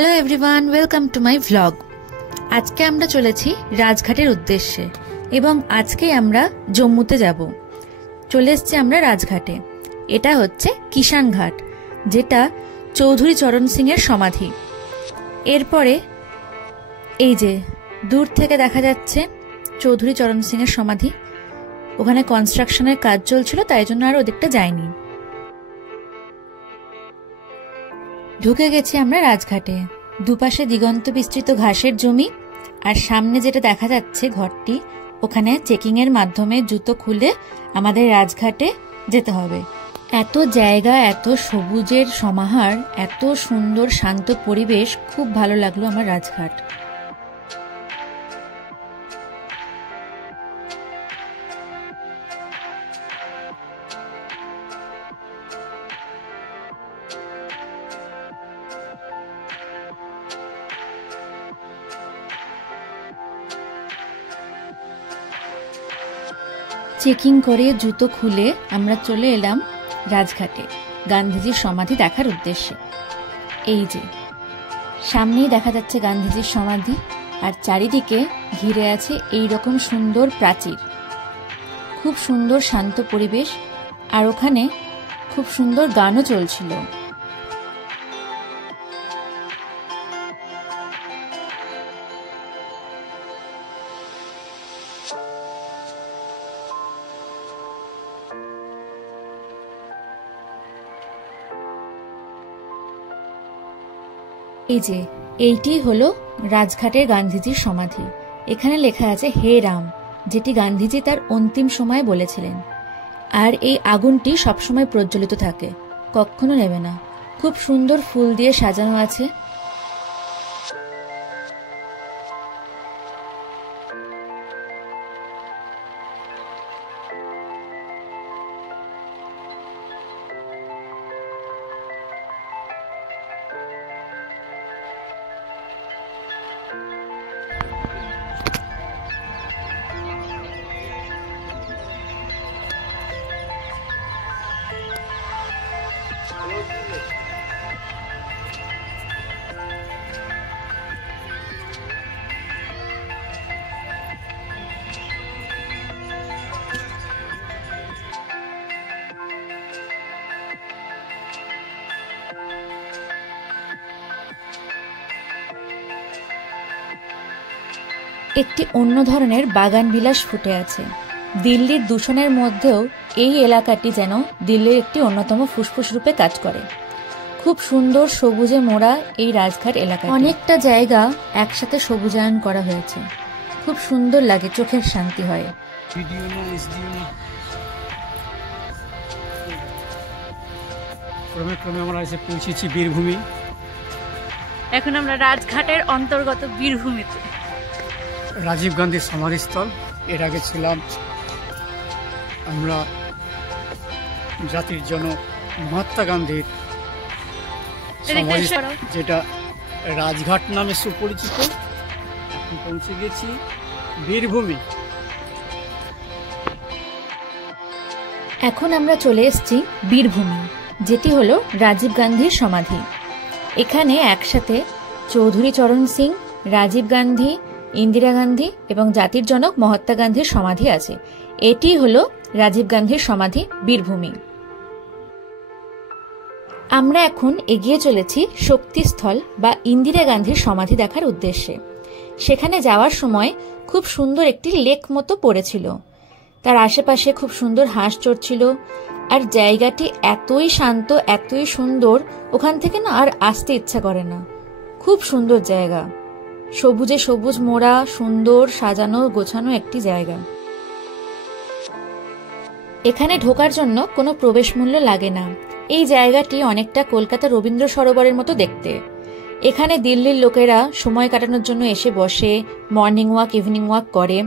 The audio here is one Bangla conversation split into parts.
Hello everyone, welcome to my vlog. আজকে আমরা চলেছি রাজঘাটের উদ্দেশ্যে এবং আজকে আমরা জম্মুতে যাব। চলে এসছি আমরা রাজঘাটে। এটা হচ্ছে কিষান ঘাট, যেটা চৌধুরী চরণ সিং এর সমাধি। এরপরে এই যে দূর থেকে দেখা যাচ্ছে চৌধুরী চরণ সিং এর সমাধি। ওখানে কনস্ট্রাকশনের কাজ চলছিল, তাই জন্য আর ওদিকটা যায়নি। ঢুকে গেছি আমরা রাজঘাটে। দুপাশে দিগন্ত বিস্তৃত ঘাসের জমি, আর সামনে যেটা দেখা যাচ্ছে ঘরটি, ওখানে চেকিং এর মাধ্যমে জুতো খুলে আমাদের রাজঘাটে যেতে হবে। এত জায়গা, এত সবুজের সমাহার, এত সুন্দর শান্ত পরিবেশ, খুব ভালো লাগলো আমার রাজঘাট। চেকিং করে জুতো খুলে আমরা চলে এলাম রাজঘাটে গান্ধীজির সমাধি দেখার উদ্দেশ্যে। এই যে সামনেই দেখা যাচ্ছে গান্ধীজির সমাধি, আর চারিদিকে ঘিরে আছে এই রকম সুন্দর প্রাচীর। খুব সুন্দর শান্ত পরিবেশ, আর ওখানে খুব সুন্দর গানও চলছিল। এই যে এইটি হলো রাজঘাটের গান্ধীজির সমাধি। এখানে লেখা আছে হে রাম, যেটি গান্ধীজি তার অন্তিম সময়ে বলেছিলেন। আর এই আগুনটি সবসময় প্রজ্বলিত থাকে, কখনো নেবে না। খুব সুন্দর ফুল দিয়ে সাজানো আছে। একটি অন্য ধরনের বাগান বিলাস ফুটে আছে। দিল্লির দূষণের মধ্যেও এই এলাকাটি যেন দিল্লির একটি অন্যতম ফুসফুস রূপে কাজ করে। খুব সুন্দর সবুজে মোড়া এই রাজঘাট এলাকা। অনেকটা জায়গা একসাথে সবুজায়ন করা হয়েছে। খুব সুন্দর লাগে, চোখের শান্তি হয়। ক্রমে ক্রমে আমরা এসে পৌঁছেছি বীরভূমি। এখন আমরা রাজঘাটের অন্তর্গত বীরভূমিতে। রাজীব গান্ধীর সমাধিস্থল। এর আগে ছিলাম আমরা জাতির জনক মহাত্মা গান্ধীর সমাধিস্থল, যেটা রাজঘাট নামে সুপরিচিত। এখন পৌঁছে গেছি বীরভূমি। এখন আমরা চলে এসেছি বীরভূমি, যেটি হলো রাজীব গান্ধীর সমাধি। এখানে একসাথে চৌধুরী চরণ সিং, রাজীব গান্ধী, ইন্দিরা গান্ধী এবং জাতির জনক মহাত্মা গান্ধীর সমাধি আছে। এটি হলো রাজীব গান্ধীর সমাধি বীরভূমি। আমরা এখন এগিয়ে চলেছি শক্তিস্থল বা ইন্দিরা গান্ধীর সমাধি দেখার উদ্দেশ্যে। সেখানে যাওয়ার সময় খুব সুন্দর একটি লেক মতো পড়েছিল, তার আশেপাশে খুব সুন্দর হাঁস চড়ছিল, আর জায়গাটি এতই শান্ত, এতই সুন্দর, ওখান থেকে না আর আসতে ইচ্ছা করে না। খুব সুন্দর জায়গা, সবুজে সবুজ মোড়া, সুন্দর সাজানো গোছানো একটি জায়গা। এখানে ঢোকার জন্য কোনো প্রবেশ মূল্য লাগে না। এই জায়গাটি অনেকটা কলকাতা রবীন্দ্র সরোবরের মতো দেখতে। এখানে দিল্লির লোকেরা সময় কাটানোর জন্য এসে বসে, মর্নিং ওয়াক, ইভিনিং ওয়াক করে।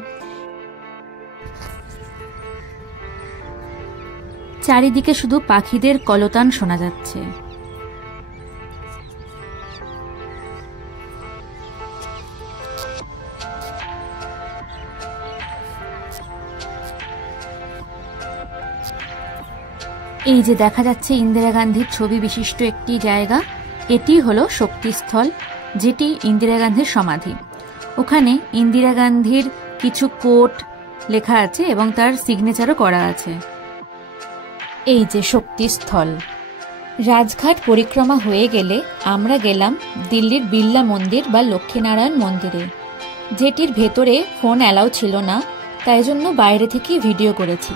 চারিদিকে শুধু পাখিদের কলতান শোনা যাচ্ছে। এই যে দেখা যাচ্ছে ইন্দিরা গান্ধীর ছবি বিশিষ্ট একটি জায়গা, এটি হলো শক্তিস্থল যেটি ইন্দিরা গান্ধীর সমাধি। ওখানে ইন্দিরা গান্ধীর কিছু কোট লেখা আছে এবং তার সিগনেচারও করা আছে। এই যে শক্তিস্থল। রাজঘাট পরিক্রমা হয়ে গেলে আমরা গেলাম দিল্লির বিড়লা মন্দির বা লক্ষ্মীনারায়ণ মন্দিরে, যেটির ভেতরে ফোন অ্যালাউ ছিল না, তাই জন্য বাইরে থেকে ভিডিও করেছি।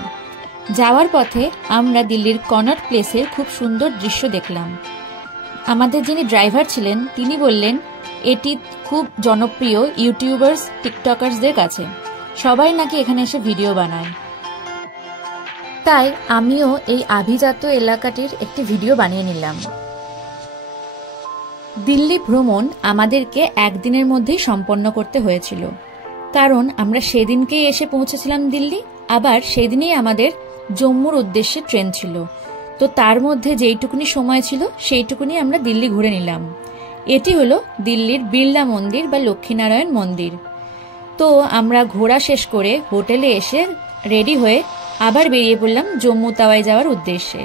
যাওয়ার পথে আমরা দিল্লির কনট প্লেসের খুব সুন্দর দৃশ্য দেখলাম। আমাদের যিনি ড্রাইভার ছিলেন তিনি বললেন এটি খুব জনপ্রিয় ইউটিউবার্স, টিকটকার্সদের কাছে, সবাই নাকি এখানে এসে ভিডিও বানায়। তাই আমিও এই আভিজাত এলাকাটির একটি ভিডিও বানিয়ে নিলাম। দিল্লি ভ্রমণ আমাদেরকে একদিনের মধ্যেই সম্পন্ন করতে হয়েছিল, কারণ আমরা সেদিনকেই এসে পৌঁছেছিলাম দিল্লি, আবার সেদিনেই আমাদের জম্মুর উদ্দেশ্যে ট্রেন ছিল। তো তার মধ্যে যেইটুকুনি সময় ছিল সেইটুকুনি আমরা দিল্লি ঘুরে নিলাম। এটি হলো দিল্লির বিড়লা মন্দির বা লক্ষ্মীনারায়ণ মন্দির। তো আমরা ঘোরা শেষ করে হোটেলে এসে রেডি হয়ে আবার বেরিয়ে পড়লাম জম্মু তাওয়াই যাওয়ার উদ্দেশ্যে।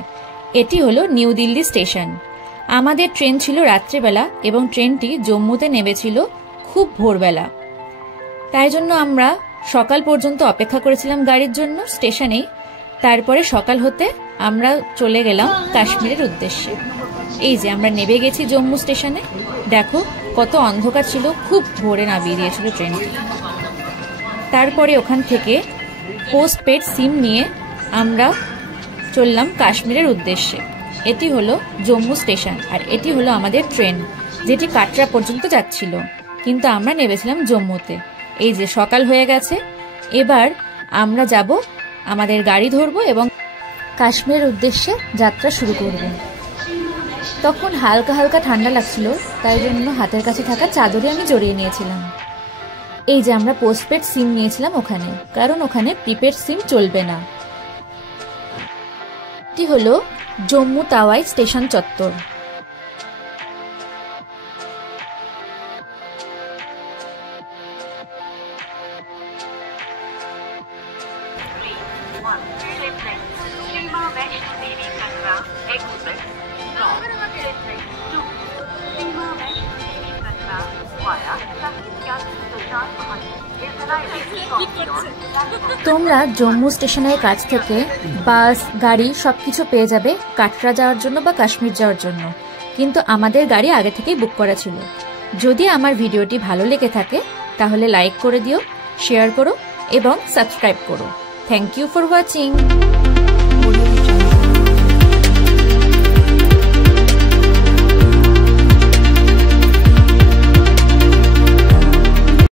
এটি হলো নিউ দিল্লি স্টেশন। আমাদের ট্রেন ছিল রাত্রেবেলা এবং ট্রেনটি জম্মুতে নেমেছিল খুব ভোরবেলা। তাই জন্য আমরা সকাল পর্যন্ত অপেক্ষা করেছিলাম গাড়ির জন্য স্টেশনে। তারপরে সকাল হতে আমরা চলে গেলাম কাশ্মীরের উদ্দেশ্যে। এই যে আমরা নেমে গেছি জম্মু স্টেশনে। দেখো কত অন্ধকার ছিল, খুব ভোরে নামিয়ে দিয়েছিল ট্রেনটি। তারপরে ওখান থেকে পোস্টপেড সিম নিয়ে আমরা চললাম কাশ্মীরের উদ্দেশ্যে। এটি হলো জম্মু স্টেশন আর এটি হলো আমাদের ট্রেন, যেটি কাটরা পর্যন্ত যাচ্ছিল, কিন্তু আমরা নেমেছিলাম জম্মুতে। এই যে সকাল হয়ে গেছে, এবার আমরা যাব, আমাদের গাড়ি ধরবো এবং কাশ্মীরের উদ্দেশ্যে যাত্রা শুরু করব। তখন হালকা হালকা ঠান্ডা লাগছিল, তাই জন্য হাতের কাছে থাকা চাদরে আমি জড়িয়ে নিয়েছিলাম। এই যে আমরা পোস্টপেড সিম নিয়েছিলাম ওখানে, কারণ ওখানে প্রিপেড সিম চলবে না। এটি হলো জম্মু তাওয়াই স্টেশন চত্বর। তোমরা জম্মু স্টেশনের কাছ থেকে বাস, গাড়ি সবকিছু পেয়ে যাবে কাটরা যাওয়ার জন্য বা কাশ্মীর যাওয়ার জন্য, কিন্তু আমাদের গাড়ি আগে থেকেই বুক করা ছিল। যদি আমার ভিডিওটি ভালো লেগে থাকে তাহলে লাইক করে দিও, শেয়ার করো এবং সাবস্ক্রাইব করো। Thank you for watching.